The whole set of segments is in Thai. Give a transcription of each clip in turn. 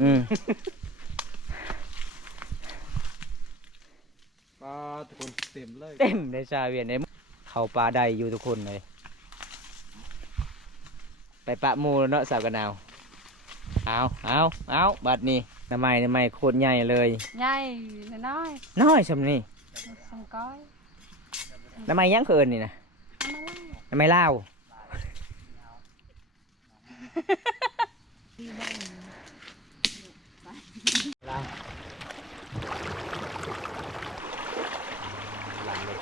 อืมปลาทุกคนเต็มเลย เต็มในชาเวียนในเขาปลาได้อยู่ทุกคนเลย ไปปะหมูแล้วเนาะสาวกันเอาเอาเอาเอาบัดนี้น้ำไม้น้ำไม้โคตรใหญ่เลยใหญ่น้อยน้อยสำนี่ๆสองก้อยน้ำไม้ยังเกินนี่นะเอามาไล่น้ำไม้ลาวลาว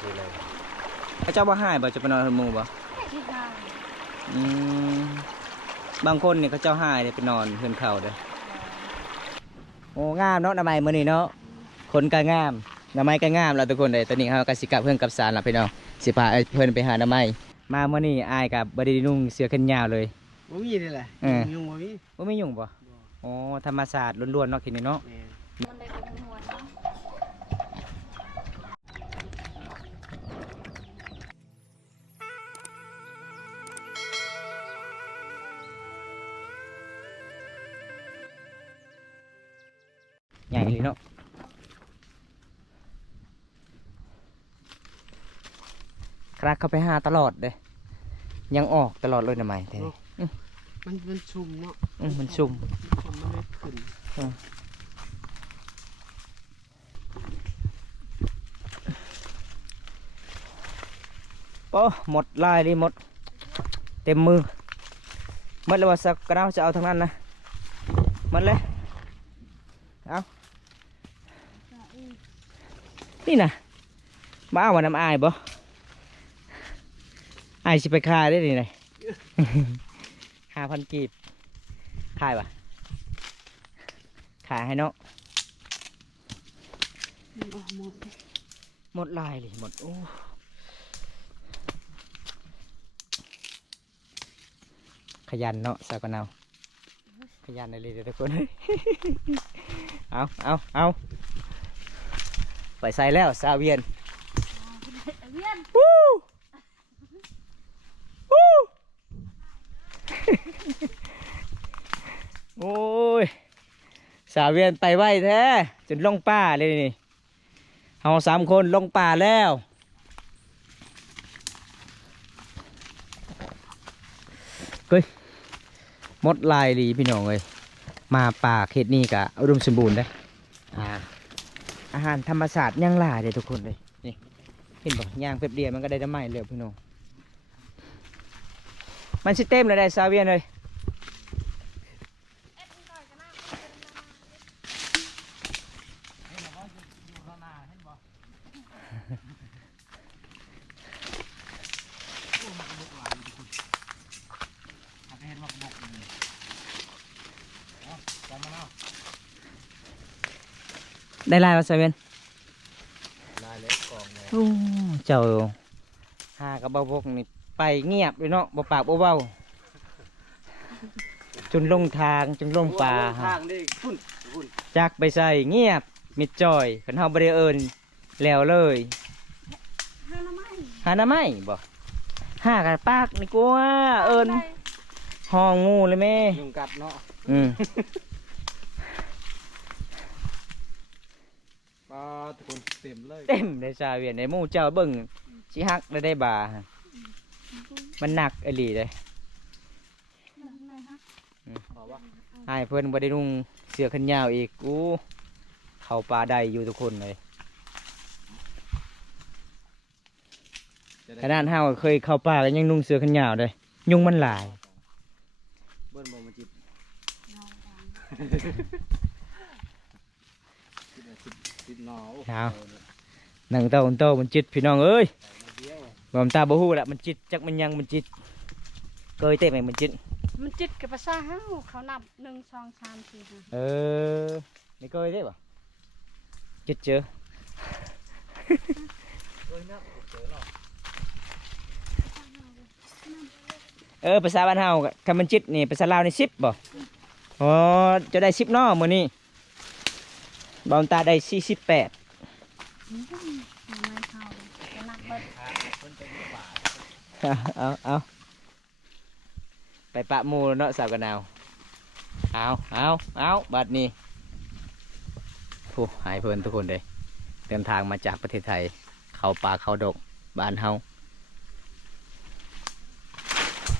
หลังเลยทีเลยพระเจ้าบ่หายบ่จะไปนอนกับหมูบ่ที่ห้าอืมบางคนเนี่ยเขาเจ้าหายเลยไปนอนเพื่อนเขาเด้อโอ้งามเนาะน้ำไม้มื้อนี้เนาะคนก็งามน้ำไม้ก็งามแล้วทุกคนเลยตอนนี้เฮาก็สิกลับเพื่อนกับสารล่ะพี่น้องสิพาเพื่อนไปหาน้ำไม้มามื้อนี้อายกับบ่ได้นุ่งเสื้อแขนยาวเลยบ่มีนี่แหละเออยุงบ่มีบ่มียุ่งบ่โอ้ธรรมศาสตร์ล้วนๆเนาะคิดนี่เนาะ ครักเข้าไปหาตลอดเด้ยังออกตลอดเลยน้ำไม้แท้มันมันชุ่มเนาะอืมมันชุ่มชุ่มมันเลยขึ้นโอ้หมดลายเลยหมด เต็มมือหมดเลยว่าสักกระเอาจะเอาทางนั้นนะหมดเลยเอานี่นะบ้าวันน้ำอายบ่อายสิไปขายได้ดิไหนห้าพันกีบขายปะขายให้เนาะมันอกหมดหมดลายเลยหมดโอ้ขยันเนาะสาวกันเอาขยันเลยเด้อทุกคนเอาเอาเอาไปใส่แล้วสาวเวียนเวียน วู้วู้ โอ้ย สาวเวียนไปไหวแท้จนลงป่าเลยนี่เราสามคนลงป่าแล้วเฮ้ยมดลายดีพี่น้องเลยมาป่าเขตนี้กะอุดมสมบูรณ์ได้อ่าอาหารธรรมศาสตร์ย่างหลายเลยทุกคนเลยนี่เห็นบอกย่างเปรียบเดียมันก็ได้น้ำไหม้เลยพี่น้องมันสิเต็มเลยได้ซาเวียนเลย ได้ลายมาซาเวียนลายเล็กกองเลยโอ้เจ้าหากับเบาบกนี่ไปเงียบเลยเนาะบ่ปากบ่เบาจนลงทางจนลงป่าทางนี่พุ่นพุ่นจักไปใส่เงียบมิดจอยคันเฮาบ่ได้เอิ้นแล้วเลยห้าน้ำไม้หาหน้าไม้บ่หากันปากนี่กว่าเอิ้นห้องงูเลยแม่ยุงกัดเนาะอืม ปลาทุกคนเต็มเลยเต็มในชาเวียนในหมู่เจ้าเบิ่งสิฮักได้ได้บาหั่นมันหนักอีหลีเลยขอว่าให้เพิ่นบ่ได้นุ่งเสื้อแขนยาวอีกอู้เข้าป่าได้อยู่ทุกคนเลยจะได้ขนาดเฮาเคยเข้าป่าก็ยังนุ่งเสื้อแขนยาวเลยยุงมันหลายเบิ้ลบ่มาจิบจิบ จิบจิบหนอโอ้โหหนังเต้าโตมันจิตพี่น้องเอ้ยเดียวบ่มตาบ่ฮู้ละมันจิตจักมันยังมันจิตเคยเตะไหมมันจิตมันจิตกับภาษาเฮาเขานับหนึ่งสองสามสี่ห้าเออนี่เคยเตะบ่จิตเจอเอ้ยนะเจอหรอกเออภาษาบ้านเฮาก็คันมันจิตนี่ภาษาลาวนี่10บ่อ๋อจะได้10เนาะมื้อนี้ บ่มตาได้48เขาจะนับเบิดเอาเอาเอาไปปะมูเนาะสาวกันเอาเอาเอาเอาบัดนี้ผู้หายเพลินทุกคนเลยเดินทางมาจากประเทศไทย เขาป่าเขาดกบ้านเฮา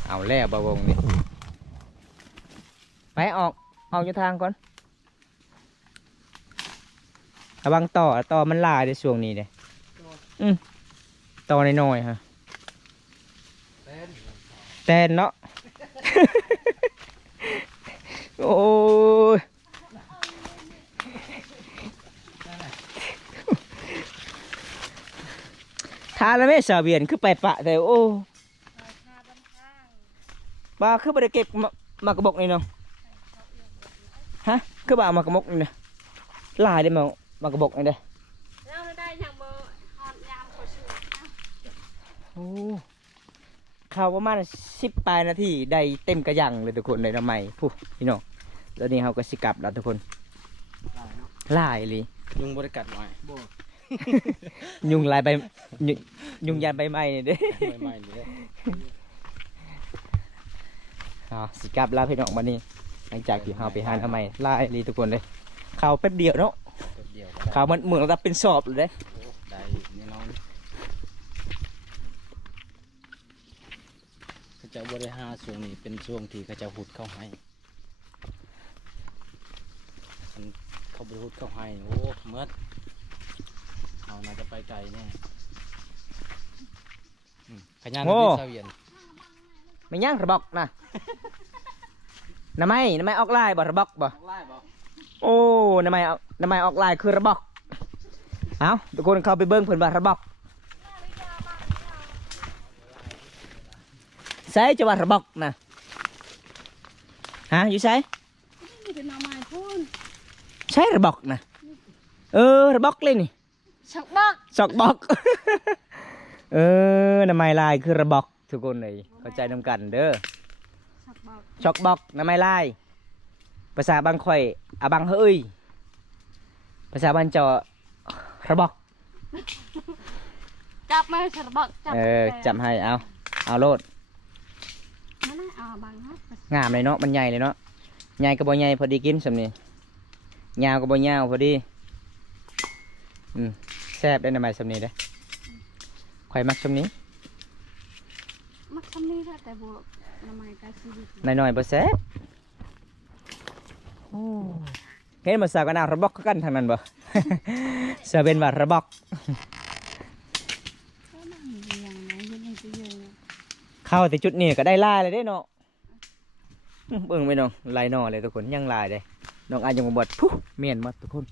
เอาแล้วบาวงนี่ไปออกออกอยู่ทางก่อน ระวังต่อต่อมันหลายในช่วงนี้เลยอืมต่อน้อยๆฮะเต้นแตนเนาะโอ้ยทานแล้วไม่สาเวียนคือไปปะแต่โอ้ราคาบนข้างบ้าคือไปเก็บมามากระบอกนี่เนาะฮะคือบ้าเอามากระบอกนี่นะลายได้มา มากระบอกนี่เด้อแล้วได้อย่างเบอร์ฮอดยามเขาชื่อเอาโอ้ข่าวประมาณสิบปลายนาทีได้เต็มกระยังเลยทุกคนเลยทำไมผู้พี่น้องตอนนี้เขาก็สิกลับแล้วทุกคนได้เนาะลายเลยยุงบริกัดหน่อยบ่ยุงลายใบยุงยุงยานใบไม้นี่เด้ใหม่ๆนี่เด้ออ๋อสิกลับแล้วพี่น้องวันนี้หลังจากที่เราไปหาทำไมลายลีทุกคนเลยข่าวแป๊บเดียวเนาะแป๊บ เดียวก็ได้ข่าวมันเหมือนรับเป็นสอบเลยเด้โอ้ได้แน่นอนเขาเจะบริหารช่วงนี้เป็นช่วงที่เขาเจะหุดเข้าให้คันเขาบริหุดเข้าให้โอ้เมื่อเอาน่าจะไปไกลแน่อืมขยันที่เสาเวียนไม่ย่างระบอกนะ น้ำไม้น้ำไม้ออกลายบ่ระบอกบ่ไล่บ่ โอ้น้ำไม้ออกน้ำไม้ออกลายคือระบอกเอาทุกคนเข้าไปเบิ้งเพิ่นว่าระบอกใส่จะว่าระบอกนะฮะอยู่ใส่นี่เป็นหน้ำไม้พูนใช่ระบอกนะเออระบอกเลยนี่ชักบักสอกบอกเออน้ำไม้ลายคือระบอกทุกคนเลยเข้าใจนำกันเด้อชักบักช็อกบอกน้ำไม้ลาย ภาษาบางข่อยอาบังเฮ้ยภาษาบ้านเจาระบอกจับไหมชักบักจับเออจำให้เอาเอาโลดนั่นนะเอาบังฮะงามเลยเนาะมันใหญ่เลยเนาะใหญ่กับบ่ใหญ่พอดีกินสำนี้ยาวกับบ่ยาวพอดีอืมแซ่บได้น้ำไม้สำนี้เด้อข่อยมักสำนี้มักทำนี่แหละแต่บวกหน้ำไม้กาซีวิตน้อยๆบ่แซ่บโอ้ เห็นมาสาวกันเอาระบอกคือกันทางนั้นบ่เสาเป็นว่าระบอกก็นั่งอยู่อย่างไรยังไงจะอยู่เข้าแต่จุดนี้ก็ได้ลายเลยได้เนาะอื้อเบิ่งไปน้องลายหนอเลยทุกคนยังลายเลยน้องอายังมาบดพุเมียนหมาทุกคน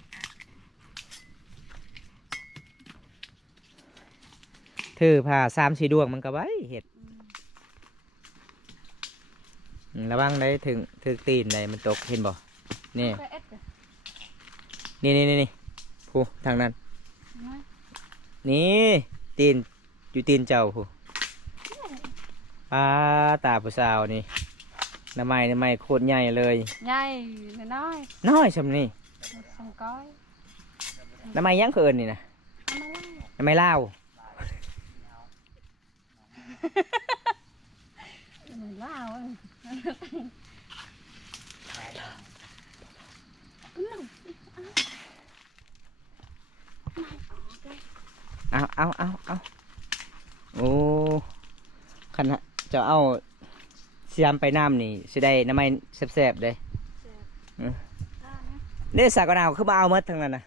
ถือผ้าสามสีดวงมันก็ไว้เห็ดอืมระวังได้ถึงถึงตีนได้มันตกเห็นบ่ นี่ไปเอ็ดเด้อนี่นี่นี่นี่ผู้ทางนั้นน้อยนี่ตีนอยู่ตีนเจ้าผู้ปลาตาผู้สาวนี่น้ำไม้น้ำไม้โคตรใหญ่เลยใหญ่น้อยน้อยชำนี่ๆสองก้อยน้ำไม้ยังเกินนี่นะเอามาไล่น้ำไม้ลาวเหมือนว่าเอา เอาเอาเอาเอาโอ้ขนาดจะเอาเสียมไปน้ำนี่สิได้น้ำไม้แซ่บๆเลยได้นะนี่สากนาวคือมาเอาหมดทั้งนั้นนะ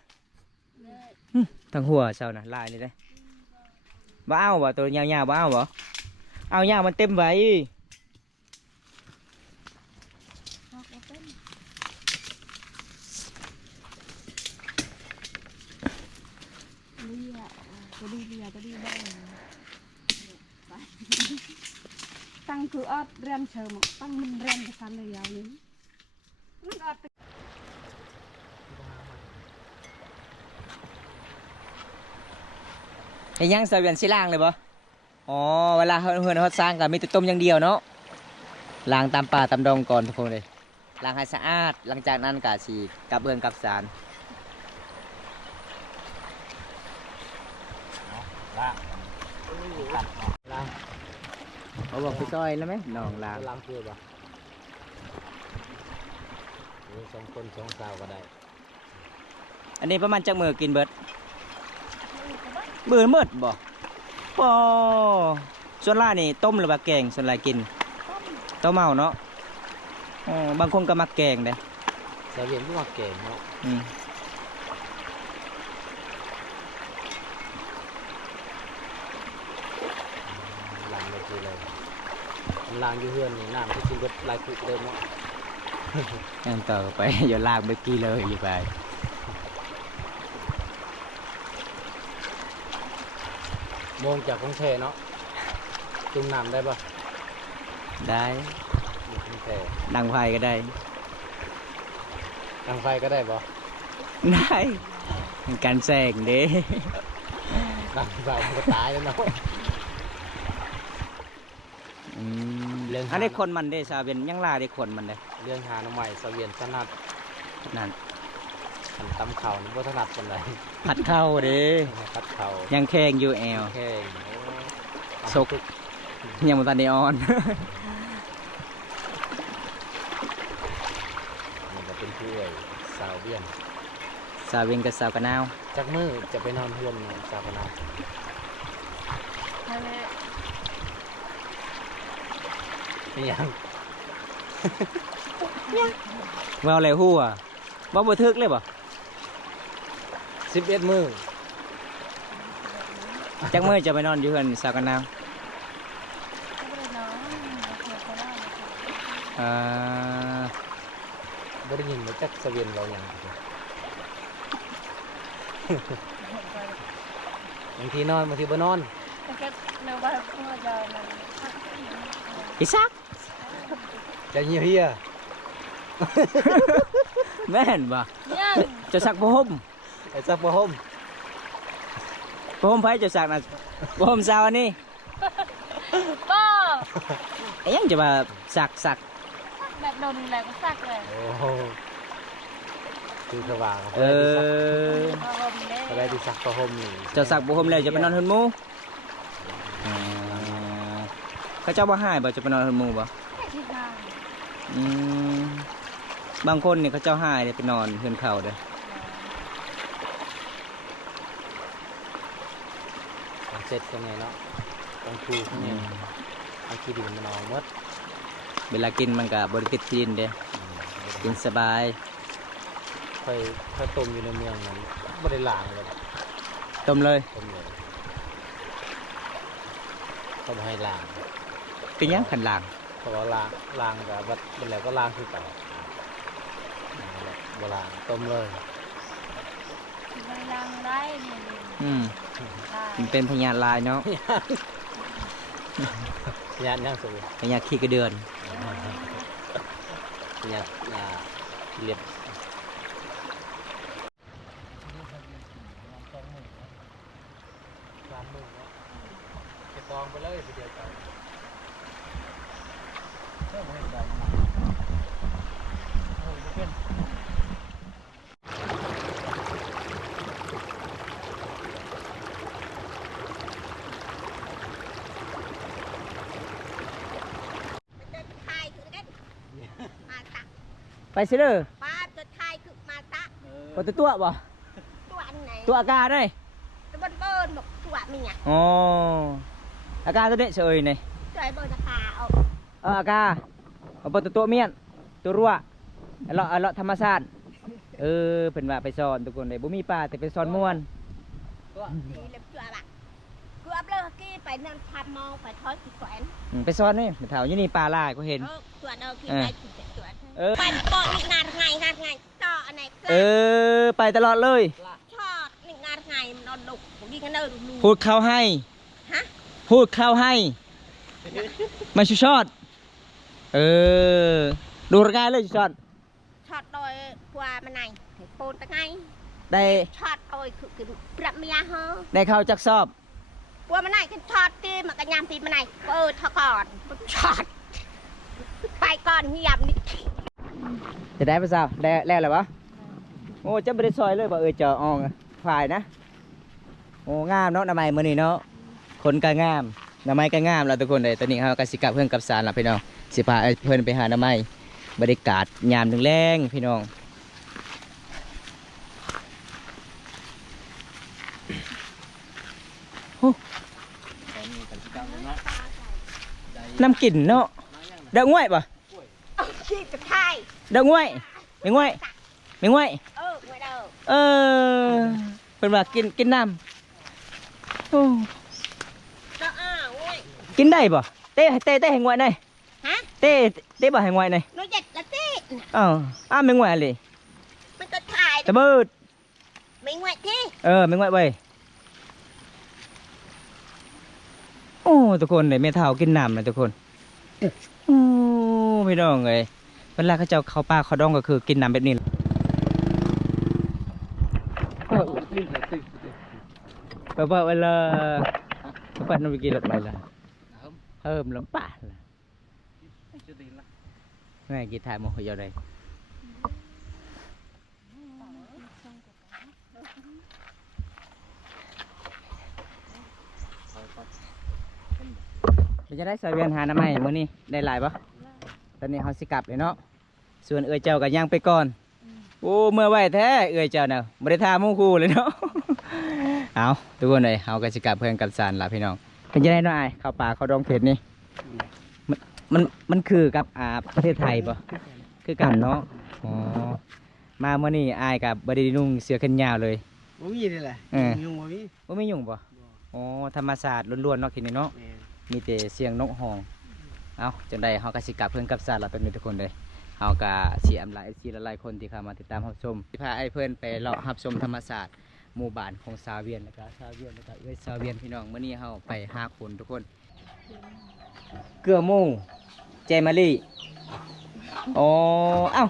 ทั้งหัวเจ้านะลายนี่เลยบ่เอาบ่ตัวยาวๆบ่เอาบ่เอายาวมันเต็มไว้ เอาเอาเป็นเลียก็ดีเลียก็ดีได้ไป ตั้งคืออดเรียนเชิมตั้งมันเรียนภาษาเลยยาวนี้มันอดเห็นยังเสวียนสิล้างเลยบ่อ๋อ เวลาเฮือนเฮือนเขาสร้างก็มีแต่ต้มอย่างเดียวเนาะ ล้างตามป่าตามดงก่อนทุกคนเลย ล้างให้สะอาด หลังจากนั้นก็สีกับเบืองกับสารล่างล่าง เอาบอกไปซอยแล้วไหมน้องล้างล่างคือบ่หรือสองคนสองสาวก็ได้ อันนี้ประมาณจักมือกินเบิดมือเมิดบ่ปอส่วนล่ายนี่ต้มหรือว่าแกงส่วนลายกิน ต้มเมาเนาะอ๋อบางคนก็มักแกงเด้สาวเวียนที่ว่าเก่งเนาะ อืม ล้างเลยทีเลย ล้างอยู่เฮือนนี่น้ำที่กินเบิดหลายคุกเลยเนาะยังต่อไป อย่าลากเมื่อกี้เลยอยู่ไปโมงจากของแท้เนาะจุ่มน้ำได้ปะได้อยู่ของแท้ดังไฟก็ได้ทางไฟก็ได้ปะได้เป็นการแซงเด้ดังไฟมันก็ตายแล้วเนาะ อืม เรื่ องอันนี้คนมันเด้ชาวเวียนยังลาได้คนมันเด้เรื่องหาหน่อใหม่สาวเวียนถนัดนั่นขันตำเข่านี่บ่ถนัดปานใดผัดเข้าเด้คัดเข่ายังแข่งอยู่แอลแค่ซกยังบ่ทันได้ออนมันก็เป็นผู้เอ่ยสาวเวียนสาวเวียนกับสาวกะนาวจักมือจะไปนอนเพื่อนเนาะสาวคณะนั่นแหละนี่ยังเว้าแล้วฮู้อะบ่บ่ทึกเลยบ่สิบเอ็ดมือจักมื้อจะไปนอนอยู่เฮือนสาวกะนาวก็เลยน้องเดี๋ยวเขาได้อ่าบ่ได้ยินว่าจักสเวียนเราอย่างบางทีนอนบางทีบ่นอน แต่ก็เนื้อว่าเมื่อจะมันอีซักจะเหี่ยวเหี่ยแม่นบ่ยังจะสักบ่ห่มไอ้ซักบ่ห่มบ่ห่มไผจะสักน่ะบ่ห่มสาวอันนี้ก็ไอ้ยังจะมาสักสักแบบโดนแรงก็สักเลยโอ้โหคือสว่างเออพอผมได้ก็ได้ที่ซักบ่ห่มนี่เจะสักบ่ห่มแล้วจะไปนอนเฮือนหมู่อ่า เขาเจ้าบ่ให้บ่จะไปนอนเฮือนหมู่บ่แค่ที่ห้าอืมบางคนเนี่ยเขาเจ้าให้เลยไปนอนเฮือนเขาเด้อต้องเสร็จข้างในเนาะต้องคูข้างในเอาขี้ดินมันออกหมดเวลากินมันก็บ่ได้ติดกินเด้อืมกินสบายค่อยค่อยต้มอยู่ในเมืองนั้นบ่ได้ล้างเลยต้มเลยต้มเลยเขาบ่ให้ล้าง เป็นหยังขันหลังเพราะว่าล้างล้างกับวัดเป็นแล้วก็ล้างคือเก่านั่นแหละบ่ล้างต้มเลยไม่ลังได้นี่อืมได้มันเป็นพญาลายเนาะญาติยังสูงพญาขี้กระเดือนญาติญาติเรียบสามหมื่นเนาะเก็บตองไปเลยสิเดียวกันเรื่องบ่ให้ใจมันโอ้ยบ่เป็น ไทยคือกันมาตะ ไป สิเด้อป้าจะไทยคือมาตะปตัวตัวบ่ตัวอันไหนตัวอากาศได้ตัวเบิ้ลเบิ้ลบอกตัวมีไงอ๋ออากาศตัวนี้เฉยนี่ตัวไอ้เบิ้ลราคาเอาเอออากาศเอาปตัวตัวเมียนตัวรั่วเอาเลาะเอาเลาะธรรมชาติเออเพิ่นว่าไปสอนทุกคนเลยบ่มีปลาแต่ไปสอนม่วนดีเล็บตัวละเกือบเลยกี้ไปนั่งทำมองไปทอดกี่แขวนอืมไปสอนนี่ไปเฒ่าอยู่นี่ปลาหลายก็เห็นเออตัวเดิมกี่เออไปกี่ตัว เออ ไปปอนี่งานไงงานไงต่ออันไหนก็เออ ไปตลอดเลย ชอดนี่งานไงมันนอนดุผมดีกันเดินดูพูดเข้าให้ ฮะพูดเข้าให้ มาชูชอด เออ ดูรายการเลยชูชอด ชอดโดยกว่ามันไหนปูนตะไงได้ชอดโดยคือคือปรับเมียเฮอได้เข้าจักสอบ กลัวมันไหนกันชอดตีมันกันยามตีมันไหนเปิดทอก่อนชอดไปก่อนเงียบนิด จะได้ปะสาวแล้วแล้วหรอวะโอ้จะไม่ได้ซอยเลยบ่เออเจออ่องฝ่ายนะ โอ้งามเนาะน้ำไม้มือนี่เนาะคนก็งามน้ำไม้ก็งามแล้วทุกคนเลยตอนนี้เขาก็สิกับเพื่อนกับสารละพี่น้องสิพาเพื่อนไปหาน้ำไม้บรรยากาศยามดึงแรงพี่น้องน้ำกลิ่นเนาะเดาง่วยปะขี้กระไทยเดาง่วยไม่ง่วยไม่ง่วยเอยปะ เต้เต้เต้ให้ง่วยหน่อยฮะเต้เต้บ่ให้ง่วยหน่อยน้อยเด็ดละติอ้าวอ้าวไม่ง่วยเลยมันก็ถ่ายตะเบิดไม่งวยที่เออไม่ง่วยเว้ยโอ้ทุกคนเลยแม่เฒ่ากินน้ำนะทุกคน โอ้พี่น้องเลย เวลาเขาจะเข้าป่าเขาดองก็คือกินน้ำแบบนี้แบบว่าเวลาป่านวิกิลดไปละเฮิมลงป่าละแม่กีทายมองเาอยู่ไหนจะได้ใส่เวียนหาน้ำใหม่มือนี้ได้หลายปะ ตอนนี้เขาสิกลับเลยเนาะส่วนเอื้อยเจ้าก็ย่างไปก่อนโอ้เมื่อไหวแท้เอื้อยเจ้าเนาะบริทาหมู่คู่เลยเนาะเอาทุกคนเลยเอาก็สิกลับเพื่อนกับสารล่ะพี่น้องเป็นจะได้เนาะไอ้ายเข้าป่าเข้าดงเผ็ดนี่มันมันมันคือกับอ่าประเทศไทยปะคือกันเนาะอ๋อมาเมื่อนี้อายกับบไดีนุ่งเสื้อแขนยาวเลยบ่มีนี่แหละเออยุ่งบ่มีว่าไม่ยุ่งปะอ๋อธรรมศาสตร์ล้วนๆเนาะคิดนี่เนาะแม่นมีแต่เสียงนกฮอง เอาจังใดเฮาก็สิกลับเพิ่นกับสารละเป็นทุกคนเลยเฮาก็สิอำลา FC หลายๆคนที่เข้ามาติดตามรับชมสิพาไอ้เพิ่นไปเลาะรับชมธรรมศาสตร์หมู่บ้านของสาวเวียนแล้วก็สาวเวียนแล้วก็เอ้ยสาวเวียนพี่น้องมื้อนี้เฮาไปห้าคนทุกคน เกลือหมูเจมารี่อ๋อเอ้า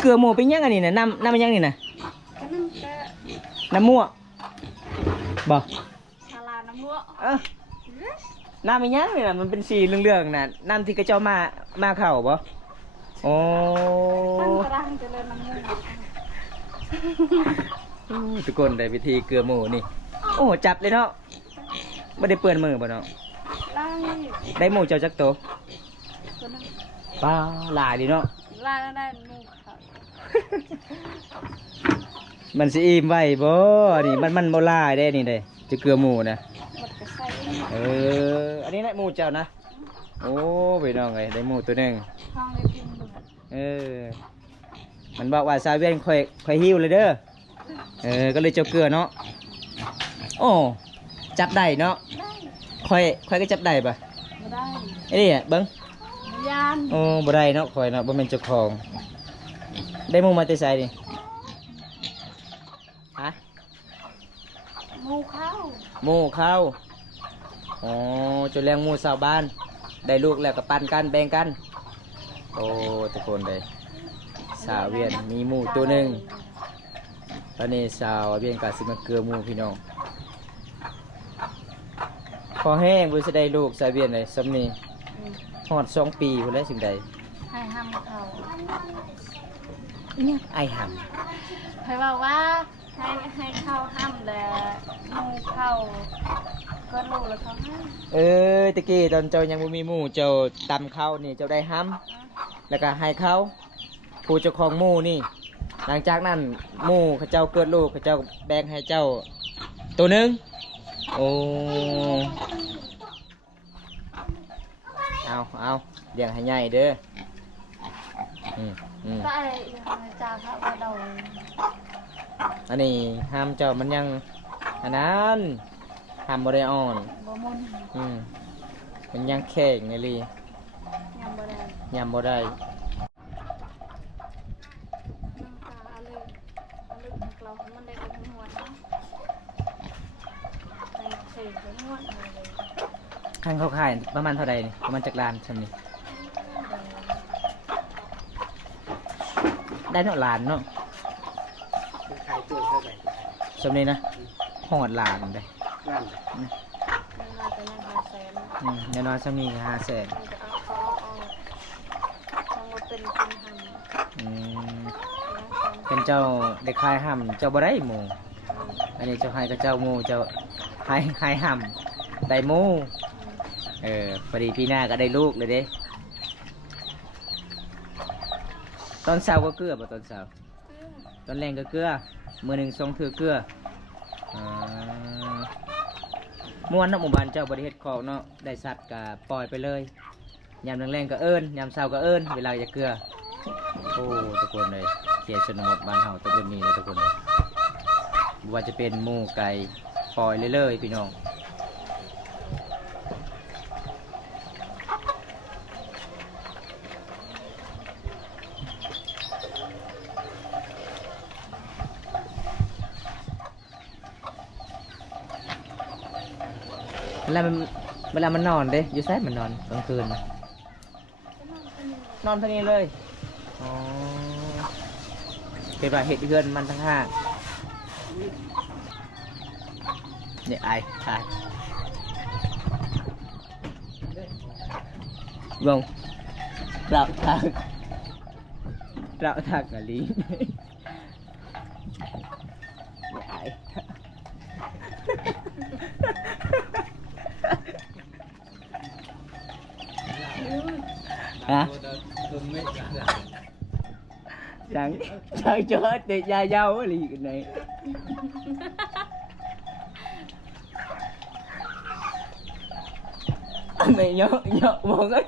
เกลือหมูเป็นยังอันนี้น่ะน้ำน้ำเป็นยังนี่น่ะก็นั่นก็น้ำมั่วบ่ชาลาน้ำมัวเอ้า น้ำเป็นยังนี่น่ะมันเป็นสีเหลืองๆน่ะน้ำที่กระเจ้ามามาเข้าบ่โอ้ตั้งกระดังจะเลยน้ำมัวทุกคนได้วิธีเกลือหมูนี่ โอ้จับเลยเนาะไม่ได้เปื้อนมือบ่เนาะล่างนี่ได้หมูเจ้าจักโตวก็นั่นปลาหลายดีเนาะล่างได้มูเขามันสิอิ่มไว้บ่นี่มันมันบ่หลายได้นี่เด้จะเกลือหมูนะหมดกระใส่ เออ อันนี้ได้หมูเจ้านะ โอ้ไปน้องเอ้ยได้หมูตัวหนึงห้องเลยกินเบิดเออ มันบอกว่าซาเวียนค่อยค่อยหิวเลยเด้อ เออ ก็เลยเจ้าเกลือเนาะ โอ้ จับได้เนาะได้ค่อยค่อยก็จับได้ปะไม่ได้ไอ้นี่อะเบิ้งไม่ยานโอ้บ่ได้เนาะข่อยเนาะบ่แม่นเจ้าของ ได้หมูมาแต่ไสนี่ฮะหมูเข้า หมูเข้า อ๋อจนแรงหมูชาวบ้าน ได้ลูกแล้วก็ปันกันแบ่งกัน โอ้ทุกคนเลยสาวเวียนมีหมูตัวหนึงตอนนี้สาวเวียนก็สิมาเกลือหมูพี่น้องพอแห้งบ่สิได้ลูกสาวเวียนเลยสำนี้อืมฮอดสองปีพุ่นแล้วสิ่งใดให้ห้ามเขาเนี่ยไอ้หำใครบอกว่า ให้ให้เข้าห้ามแต่หมูเข้าก็รู้แล้วเขาให้เออตะกี้ตอนเจ้ายังบ่มีหมู่เจ้าตำข้าวนี่เจ้าได้ห้ำแล้วก็ให้เขาผู้เจ้าของหมู่นี่ หลังจากนั้นหมู่เขาเจ้าเกิดลูกเขาเจ้าแบ่งให้เจ้า ตัวหนึงโอ้เอาเอาเลี้ยงให้ใหญ่เด้ออืมอืมได้จ่าเขาว่าเรา อันนี้ห้ามเจ้ามันยังอันนั้นห้ามบ่ได้อ่อนบ่มุนอืมมันยังแข็งไงลียังบ่ได้ยำบ่ได้น้ำตาอะไรอะไรของเรามันได้เป็นหัวนะในเศษเป็นหัวเลยข้างเขาขายประมาณเท่าใดนี่ประมาณจักรานชำนี่ได้เนาะล้านเนาะ เป็นไข่ตัวเท่าไหร่ชำนี้นะหอดล้านเลยนั่นเวลาไปนั่งหาแสนอืมแน่นอนชำนี้ห้าแสนมันจะเอาเขาเอาทั้งหมดเป็นเป็นหันอืมแล้วเป็นเจ้าได้ขายห้ำเจ้าบ่ได้หมูอันนี้เจ้าให้กับเจ้าหมูเจ้าให้ให้ห้ำได้หมูเออพอดีปีหน้าก็ได้ลูกเลยเด้ตอนเช้าก็เกลือบ่ตอนเช้าตอนแรงก็เกลือ มือหนึ่งสองถือเกลือเมื่อวนนาะหมู่บ้านเจ้าบริเฮ็ดของเนาะได้สัตว์กับปล่อยไปเลยยามแรงๆก็เอิ้นยามเช้าก็เอิ้นเวลาจะเกลือโอ้ทุกคนเลยเขตชนบทบ้านเฮาต้องเป็นนี้เลยทุกคนเลยว่าจะเป็นหมูไก่ปล่อยเลยเลยพี่น้อง ลามันเวลามันนอนเด้อยู่ไสมันนอนกลางคืนนะนอนทานี้เลยอ๋อเป็นว่าเห็ดเฮือนมันทั้งห้างเนี่ยไอ้ไอ้วงเราทักเราทักกะลีเนี่ยไอ้ hả chẳng sao chết thì da dâu á lì cái này mày nhớ nhớ một ấy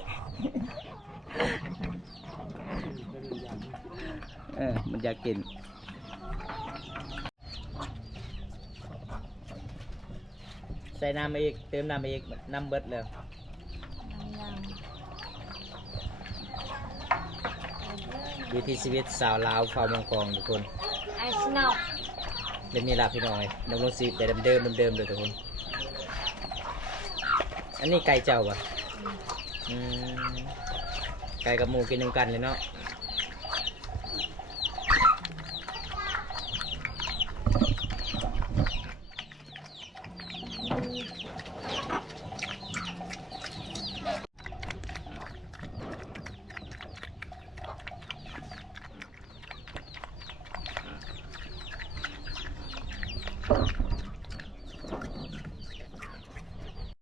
ờ mình จะกินใส่น้ำมาอีกเติมน้ำมาอีกน้ำเบิดเลย วิถีชีวิตสาวลาวฟาวมังกรทุกคนไอ้สนอกเดี๋ยวนี้ลาพี่น้อยน้องโนซีแต่เดิมๆเดิมๆเลยทุกคน อันนี้ไก่เจ้าปะอืมไก่กับหมูกินนำกันเลยเนาะ